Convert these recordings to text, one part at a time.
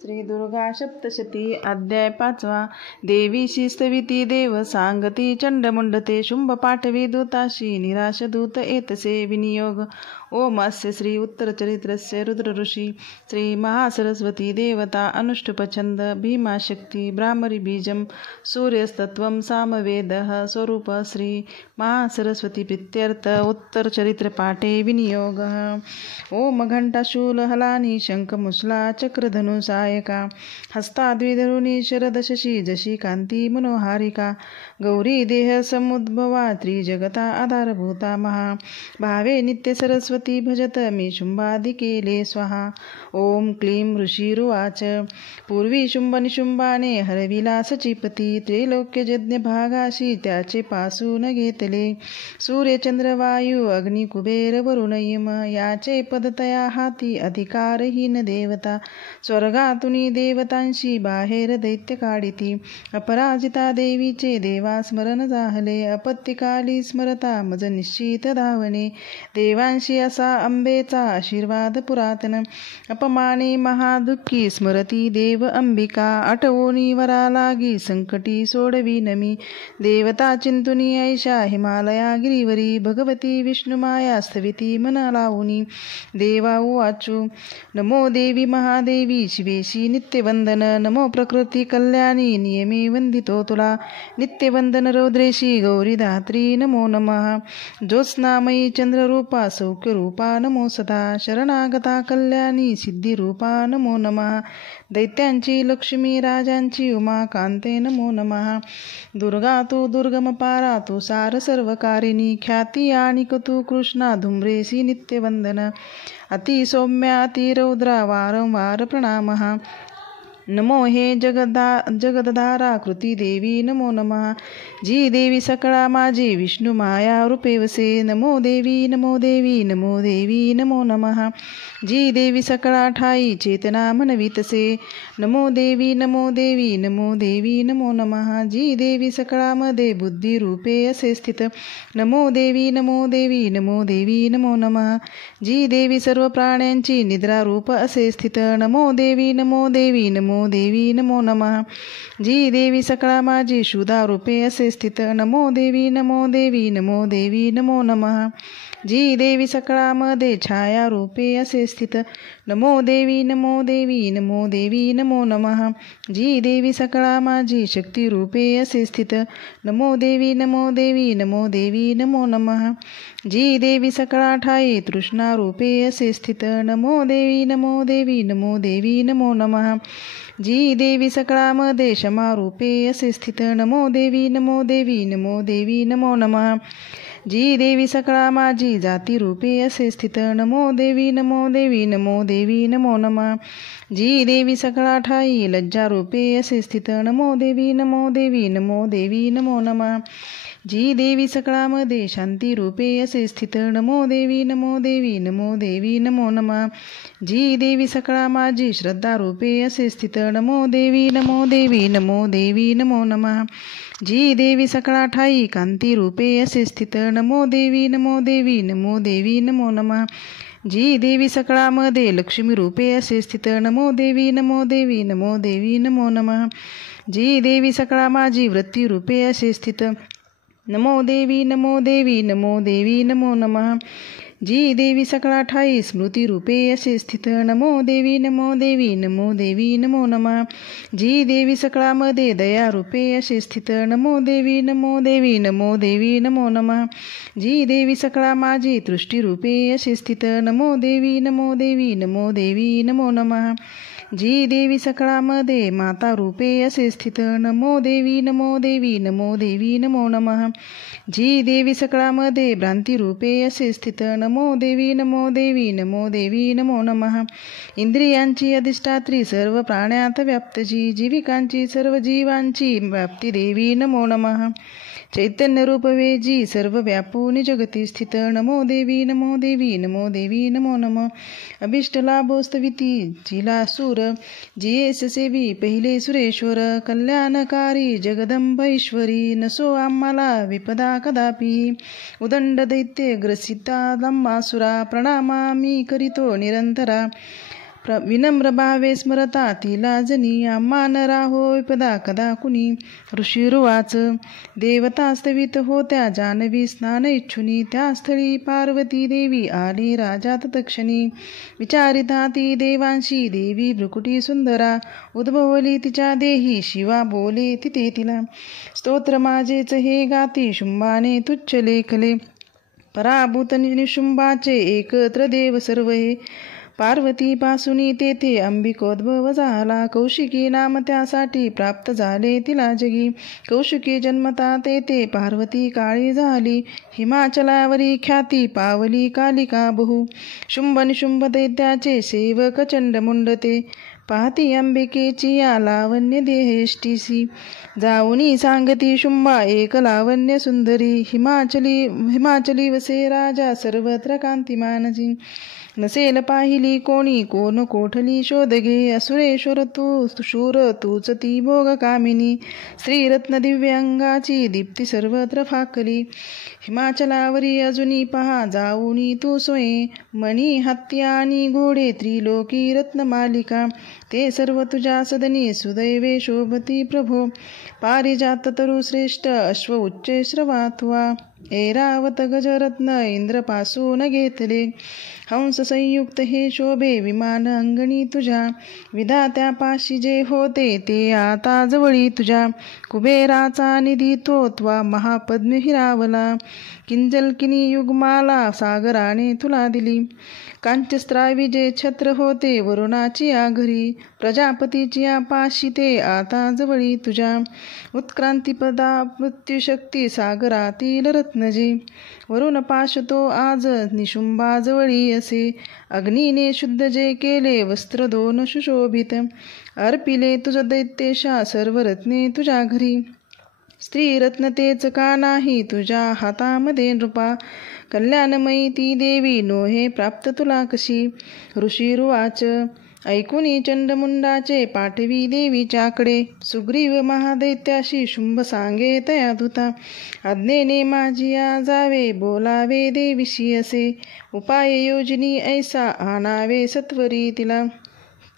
श्री दुर्गा सप्तशती अध्याय 5. देवीशी स्तविती देव सांगती चंडमुंडते शुंभ पाठवी दूताशी निराश दूत एतसे विनियोग. ओम अस्य श्री उत्तरचरित्रस्य रुद्र ऋषी श्री महासरस्वती देवता अनुष्टुपछंद भीमाशक्ती ब्राह्मरी बीजम सूर्यस्तत्वं सामवेदः स्वरूप श्री महासरस्वती प्रीत्यर्थ उत्तरचरित्रपाठे विनियोगः. ओम घंटाशूल हलानी शंखमुसला चक्रधनुसायका हस्ता द्विधरुणी शरदशशी जशी कांती मनोहारिका गौरी देह समुद्भवा त्रिजगता आधारभूता महा भावे नित्य सरस्वती भजत मी शुंभादि केले स्वाहा. ओम क्लीं ऋषिरुवाच पूर्वी शुंभ निशुंभाने हरविला सचिपती त्रैलोक्यजज्ञ भागाशी त्याचे पासून घेतले सूर्यचंद्र वायू अग्नि कुबेर वरुण यम याचे पदतया हाती अधिकारहीन देवता स्वर्गातुनी देवतांशी बाहेर दैत्य काढिती अपराजिता देवीचे देवा स्मरण जाहले अपत्यकाली स्मरता मज निश्चित धावणे देवांशी असा अंबेचा आशीर्वाद पुरातन अपमाने महादुःखी स्मरती देव अंबिका आठवोनी वरा लागी संकटी सोडवी नमी देवता चिंतुनी ऐशा हिमालया गिरीवरी भगवती विष्णुमाया स्तविती मन लावुनी देवा उवाचु नमो देवी महादेवी शिवेशी नित्यवंदन नमो प्रकृती कल्याणी नियमी वंदितो तुला नित्यवंदन रौद्रेशी गौरी धात्री नमो नमः ज्योत्स्नामयी चंद्ररूपा सौख्यरूपा नमो सदा शरणागता कल्याणी सिद्धिरूपा नमो नमः दैत्यांची लक्ष्मी राजांची उमा कांते नमो नमः दुर्गा तू दुर्गम पारा तू सार सर्वकारिणी ख्याती आणि तू कृष्णा धुम्रेसी नित्यवंदन अति सौम्या अति रौद्रा वारंवार प्रणामः नमो हे जगदधारा कृती देवी नमो नमः जी देवी सकळा माझी विष्णु माया रूपे वसे नमो देवी नमो देवी नमो देवी नमो नमः जी देवी सकळा ठाई चेतना मनवितसे नमो देवी नमो देवी नमो देवी नमो नमः जी देवी सकळामध्ये बुद्धी रूपे असे स्थित नमो देवी नमो देवी नमो देवी नमो नमः जी देवी सर्व प्राण्यांची निद्रा रूप असे स्थित नमो देवी नमो देवी नमो देवी नमो नमः जी देवी सकळा माझी शुदा रूपे असे स्थित नमो देवी नमो देवी नमो देवी नमो नमः जी देवी सकळामध्ये छाया रूपे असे स्थित नमो देवी नमो देवी नमो देवी नमो नमः जी देवी सकळा माझी शक्ती रूपे असे स्थित नमो देवी नमो देवी नमो देवी नमो नमः जी देवी सकळा ठाई तृष्णा रूपे असे स्थित नमो देवी नमो देवी नमो देवी नमो नमः जी देवी सकळामध्ये क्षमा रूपे असे स्थित नमो देवी नमो देवी नमो देवी नमो नमः जी देवी सकळा माझी जाती रूपे असे स्थित नमो देवी नमो देवी नमो देवी नमो नमः जी देवी सकळा ठाई लज्जा रूपे असे स्थित नमो देवी नमो देवी नमो देवी नमो नमः जी देवी सकळामध्ये शांती रूपे असे स्थित नमो देवी नमो देवी नमो देवी नमो नमः जी देवी सकळा माझी श्रद्धा रूपे असे स्थित नमो देवी नमो देवी नमो देवी नमो नमः जी देवी सकळा ठाई कांती रूपे असे स्थित नमो देवी नमो देवी नमो देवी नमो नमः जी देवी सकळामध्ये लक्ष्मी रूपे असे स्थित नमो देवी नमो देवी नमो देवी नमो नमः जी देवी सकळा माझी वृत्ती रूपे असे स्थित नमो देवी नमो देवी नमो देवी नमो नमः जी देवी सकळा ठाई स्मृती रूपे असे स्थित नमो देवी नमो देवी नमो देवी नमो नमः जी देवी सकळामध्ये दया रूपे असे स्थित नमो देवी नमो देवी नमो देवी नमो नमः जी देवी सकळा माझी दृष्टी रूपे असे स्थित नमो देवी नमो देवी नमो देवी नमो नमः जी देवी सकळामध्ये माता रूपे असे स्थित नमो देवी नमो देवी नमो देवी नमो नमः जी देवी सकळामध्ये भ्रांती रूपे असे स्थित नमो देवी नमो देवी नमो देवी नमो नमः इंद्रियांची अधिष्ठात्री सर्व प्राण्यात व्याप्त जी जीविकांची सर्व जीवांची व्याप्ती देवी नमो नमः चैतन्य रूप वे जी सर्व व्यापून जगती स्थित नमो देवी नमो देवी नमो देवी नमो नमः अभिष्ट लाभोस्तविती जिला सूर जियेस सेवी पहिले सुरेश्वर कल्याणकारी जगदंब ईश्वरी नसो आम्हाला विपदा कदापि उदंड दैत्य ग्रसिता दंबासुरा प्रणामा मी करीतो निरंतरा विनम्र भावे स्मरता तिला जनी मान राहो विपदा कदा कुणी. ऋषीरुवाच देवता स्तवित होत्या जानवी स्नान इच्छुनी. त्या स्थळी पार्वती देवी आली राजा तत्क्षणी. विचारिता ती देवांशी देवी भ्रुकुटी सुंदरा. उद्भवली तिच्या देही शिवा बोले तिथे तिला. स्तोत्र माझेच हे गाती शुंभाने तुच्छ लेखले. पराभूत निशुंभाचे एकत्र देव सर्व हे. पार्वती पासूनी तेथे अंबिकोद्भव झाला. कौशिकी नाम त्यासाठी प्राप्त झाले तिला जगी. कौशिकी जन्मता तेथे पार्वती काळी झाली. हिमाचलावरी ख्याती पावली कालिका बहु. शुंभ निशुंभ दैत्याचे सेवक चंडमुंड ते. पाहती अंबिकेची या लावण्य देहेष्टीसी. जाऊनी सांगती शुंभा एक लावण्य सुंदरी. हिमाचली वसे राजा सर्वत्र कांतिमानजी. नसेल पाहिली कोणी कोण कोठली शोध घे. असुरेश्वर तू शूर तूच ती भोग कामिनी. श्रीरत्न दिव्य अंगाची दीप्ती सर्वत्र फाकली. हिमाचलावरी अजुनी पहा जाऊनी तू सोये. मणी हत्ती आणि घोडे त्रिलोकी रत्नमालिका. ते सर्व तुझ्या सदनी सुदैवे शोभती प्रभो. पारिजात तरु श्रेष्ठ अश्व उच्चे श्रवात्वा. ऐरावत गजरत्न इंद्रपासून घेतले. हंस संयुक्त हे शोभे विमान अंगणी तुझ्या. विधात्यापाशी जे होते ते आता जवळी तुझ्या. कुबेराचा निधी तो त्वा महापद्म हिरावला. किंजलकिनी युगमाला सागराने तुला दिली. कांचस्त्रावी जे छत्र होते वरुणाची आघरी. प्रजापतीची पाशी ते आता जवळी तुझ्या. उत्क्रांतीपदा मृत्युशक्ती सागरातील रत्नजे. वरुण पाश तो आज निशुंभाजवळी असे. अग्नीने शुद्ध जे केले वस्त्र दोन सुशोभित. अर्पिले तुझ दैत्येशा सर्व रत्ने तुझ्या घरी. स्त्री रत्न तेच का नाही तुझ्या हातामध्ये नृपा. कल्याणमयी ती देवी नोहे प्राप्त तुला कशी. ऋषीरुवाच ऐकुनी चंडमुंडाचे पाठवी देवीच्याकडे. सुग्रीव महादैत्याशी शुंभ सांगे तया धुता. आज्ञेने माझी जावे बोलावे देवीशी असे. उपाय योजनी ऐसा आणावे सत्वरी तिला.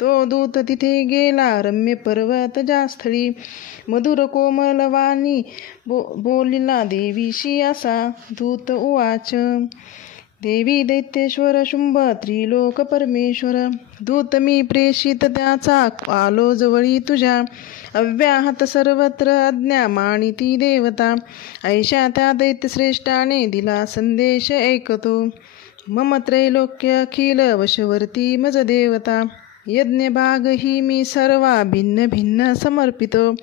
तो दूत तिथे गेला रम्य पर्वत ज्या स्थळी. मधुर कोमलवाणी बोलिला देवीशी असा. दूत उवाच देवी दैत्येश्वर शुंभ त्रिलोक परमेश्वर. दूत मी प्रेषित त्याचा आलो जवळी तुझ्या. अव्याहत सर्वत्र आज्ञा मानिती देवता. ऐशा त्या दैत्यश्रेष्ठाने दिला संदेश ऐकतो. मम त्रैलोक्य अखिल वशवर्ती मज देवता. यज्ञ भाग ही मी सर्वा भिन्न भिन्न समर्पितो.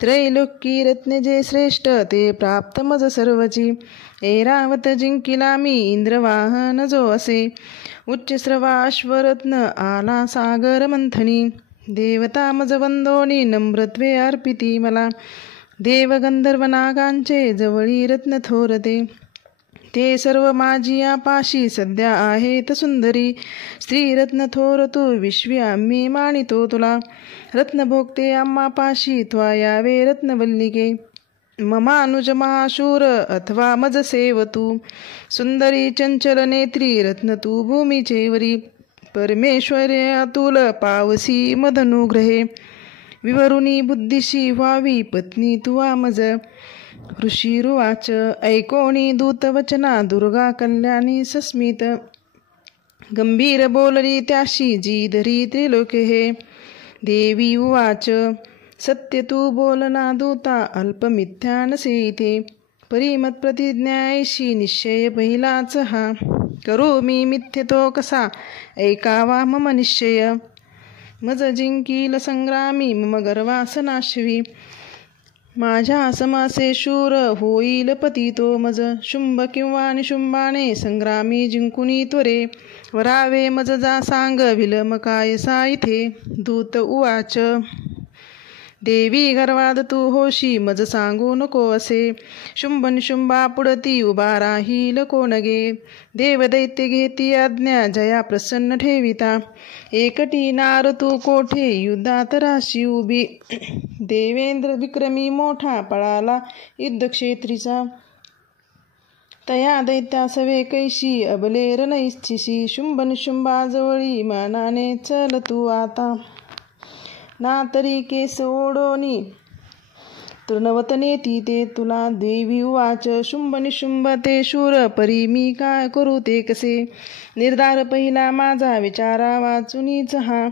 त्रैलोकी रत्ने जे श्रेष्ठ ते प्राप्त मज सर्वची. ऐरावत जिंकिला मी इंद्रवाहन जो असे. उच्च श्रवा अश्वरत्न आला सागर मंथनी. देवता मज वंदोनी नम्रत्वे अर्पिती मला. देव गंधर्व नागांचे जवळी रत्न थोरते. ते सर्व माझी पाशी सध्या आहेत सुंदरी. स्त्री रत्न थोर तू विश्वी आम्ही मानितो तुला. रत्न भोगते आम्हा पाशी त्वा यावे रत्नवल्लिके. ममानुज महाशूर अथवा मज सेव तू. सुंदरी चंचल नेत्री रत्न तू भूमीचे वरी. परमेश्वरे अतुल पावसी मदनुग्रहे. विवरुनी बुद्धिशी व्हावी पत्नी तुवा मज. ऋषीरुवाच ऐकोणी दूतवचना दुर्गा कल्याणी सस्मित. गंभीर बोलली त्याशी जी धरी त्रिलोके हे. देवी उवाच सत्य तू बोलना दूता अल्पमिथ्या नसे इथे. परिमत प्रतिज्ञायशी निश्चय पहिलाच हा. करू मी मिथ्य तो कसा ऐकावा मम निश्चय. मज जिंकील संग्रामी मम गर्वास नाशवी. माझ्या समासे शूर होईल पती तो मज. शुंभ किंवा निशुंभाने संग्रामी जिंकुनी त्वरे. वरावे मज जा सांग विलम काय सा इथे. दूत उवाच देवी गर्वाद तू होशी मज सांगू नको असे. शुंभ निशुंभा पुढती उभा राहील कोणगे. देवदैत्य घेती आज्ञा जया प्रसन्न ठेविता. एकटी नार तू कोठे युद्धात राशी उभी. देवेंद्र विक्रमी मोठा पळाला युद्धक्षेत्रीचा. तया दैत्यासवे कैशी अबलेर न इच्छिशी शुंभाजवळी मनाने चल तू आता ना तरी केस ओढोनी तृणवतने ती ते तुला देवी उवाच शुंभ निशुंभ ते शूर परी मी काय करू ते कसे निर्धार पहिला माझा विचारा वाचुनीच हा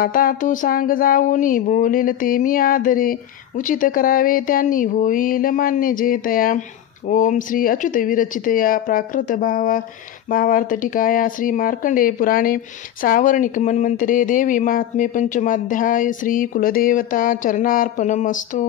आता तू सांग जाऊनी बोलेल ते मी आदरे उचित करावे त्यांनी होईल मान्य जे तया ओम श्री अच्युत विरचितया प्राकृत भावार्थ टीकाया श्री मार्कंडेय पुराणे सावर्णिक मन्वंतरे देवी महात्म्ये पंचमाध्याय श्री कुलदेवता चरणार्पणमस्तु।